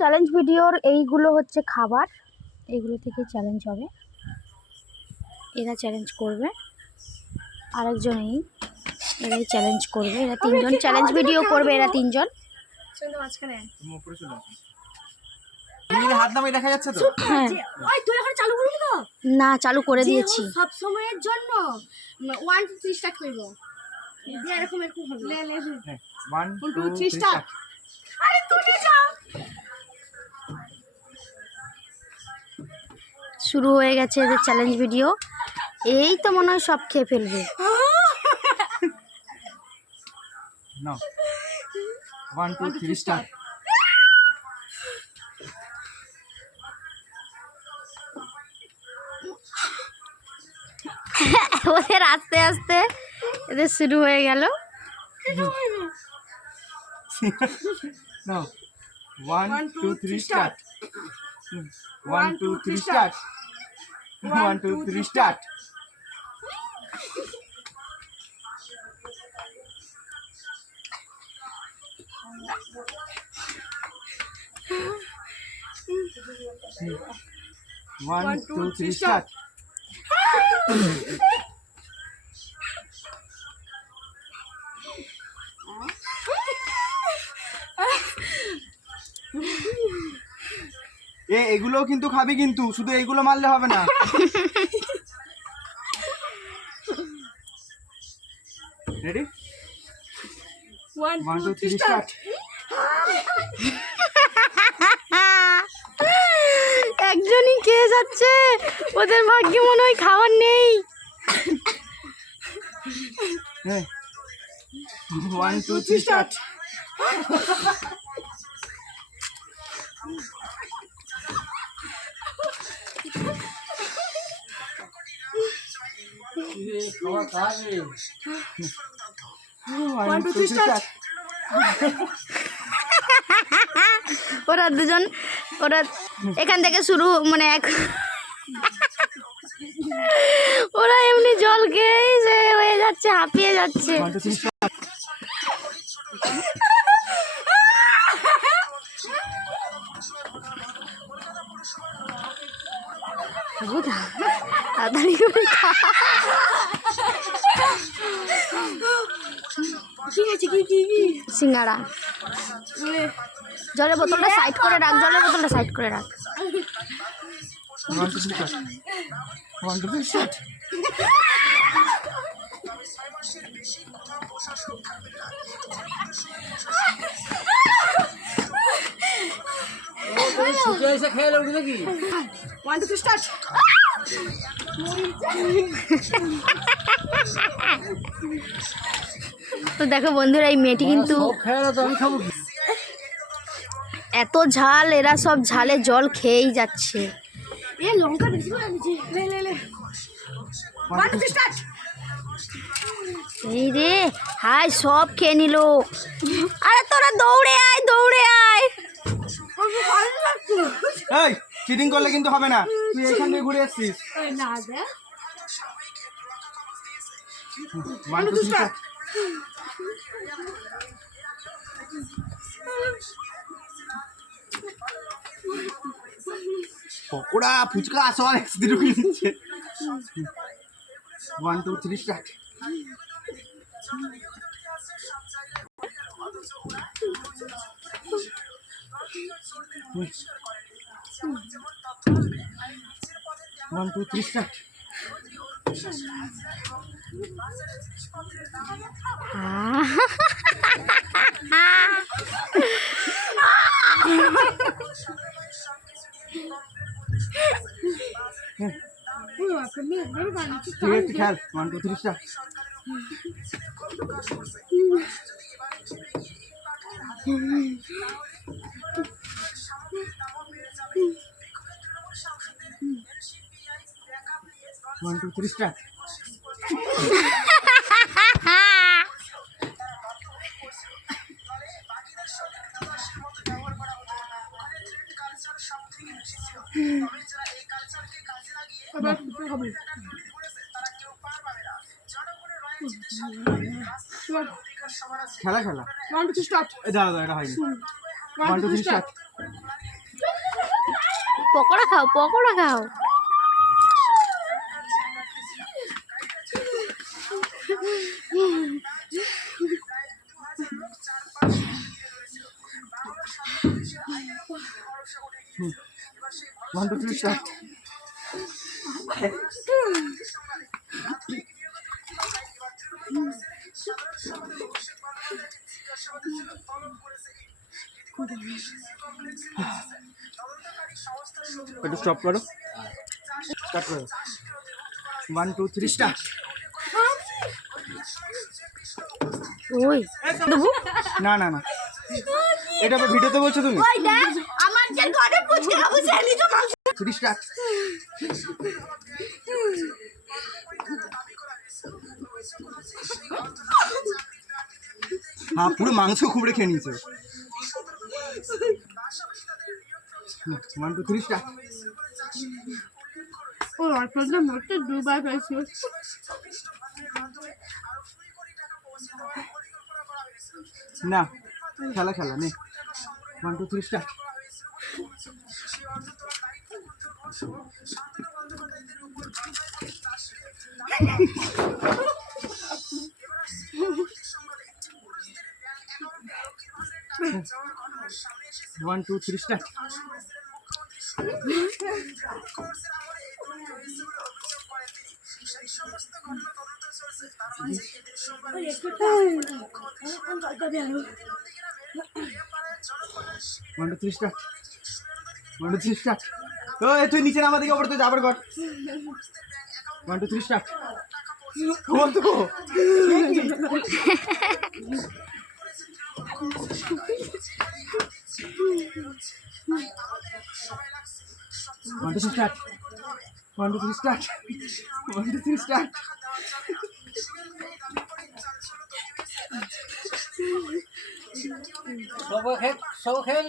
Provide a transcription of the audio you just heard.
Challenge ভিডিওর এইগুলো হচ্ছে খাবার, এইগুলো থেকে চ্যালেঞ্জ হবে। এরা চ্যালেঞ্জ করবে, আরেকজন এরাই চ্যালেঞ্জ করবে। এরা তিনজন চ্যালেঞ্জ ভিডিও করবে, এরা তিনজন। হাত নামাই দেখা যাচ্ছে তো? হ্যাঁ। তুই এখন চালু করবি তো? না, চালু করে দিয়েছি। সব সময়ের জন্য 1 2 3 স্টার্ট করব। দিয়ে এরকম হবে। লে 1 2 3 স্টার্ট। আরে তুই যা। শুরু হয়ে গেছে এদের চ্যালেঞ্জ ভিডিও। এই তো মনে হয় সব খেয়ে ফেলবে। নাও 1 2 3 স্টার্ট। ওদের আস্তে আস্তে এদের শুরু হয়ে গেল। নাও 1 2 3 start. 1 2 3 start. 1 2 3 start. One, two, three, start. এগুলো কিন্তু খাবি, কিন্তু শুধু এইগুলো মারলে হবে না। রেডি? 1 2 3 স্টার্ট। একজনই খেয়ে যাচ্ছে, ওদের ভাগ্যে মনে হয় খাবার নেই। 1 2 3 স্টার্ট। ওরা দুজন, ওরা এখান থেকে শুরু, মানে ওরা এমনি জল খেয়েই যে হয়ে যাচ্ছে, হাঁপিয়ে যাচ্ছে। তাড়াতাড়ি করে খা। সিঙ্গাড়া। জলের বোতলটা সাইড করে রাখ, জলের বোতলটা সাইড করে রাখ। 1 2 3 স্টার্ট। 1 2 3 স্টার্ট। খেয়ে লোক নাকি? 1 2 3 স্টার্ট। তো দেখো বন্ধুরা, এই মেয়েটি কিন্তু এত ঝাল, এরা সব ঝালে জল খেয়েই যাচ্ছে। লঙ্কা বেশি করে দিয়েছি। লে 1 2 3 স্টার্ট। এই রে, হাই সব খেয়ে নিল। আরে তোরা দৌড়ে আয়, দৌড়ে আয়। এই চিটিং করলে কিন্তু হবে না, তুই এখান থেকে ঘুরে আসছিস। না দে 1 2 3 স্টার্ট। পকোড়া ফুচকা সব একসাথে ঢুকিয়ে দিচ্ছে। 1 2 3 start. One, two, three, start. খেয়াল 1 2 3 start. One, two, three, start. খেলা খেলা 1 2 3 স্টার্ট। দাঁড়া দাঁড়া, এটা হয়নি। 1 2 3 স্টার্ট। পকোড়া খাও, পকোড়া খাও। One two three start. একটু স্টপ করো, স্টার্ট করো। One two three start. ওই দেবো। না না না, এটা আবার ভিডিওতে বলছো তুমি? ওই দেখ আমার যে ঘরে পুচকে খাবো সে নিজে মাংস থ্রি স্টার্ট। হ্যাঁ, পুরো মাংস খুবড়ে খেয়ে নিয়েছে। One two three start. ও আসলে মোটে দুবার খাইছি না, খেলা খেলা নে। One two three start. One two three start. One two three start. One two three start. ওই তুই নিচে নামা দিকে ওপর তো যাবার কর। One two three start. One two start. One two three start. One two three start. সবাই খেয়ে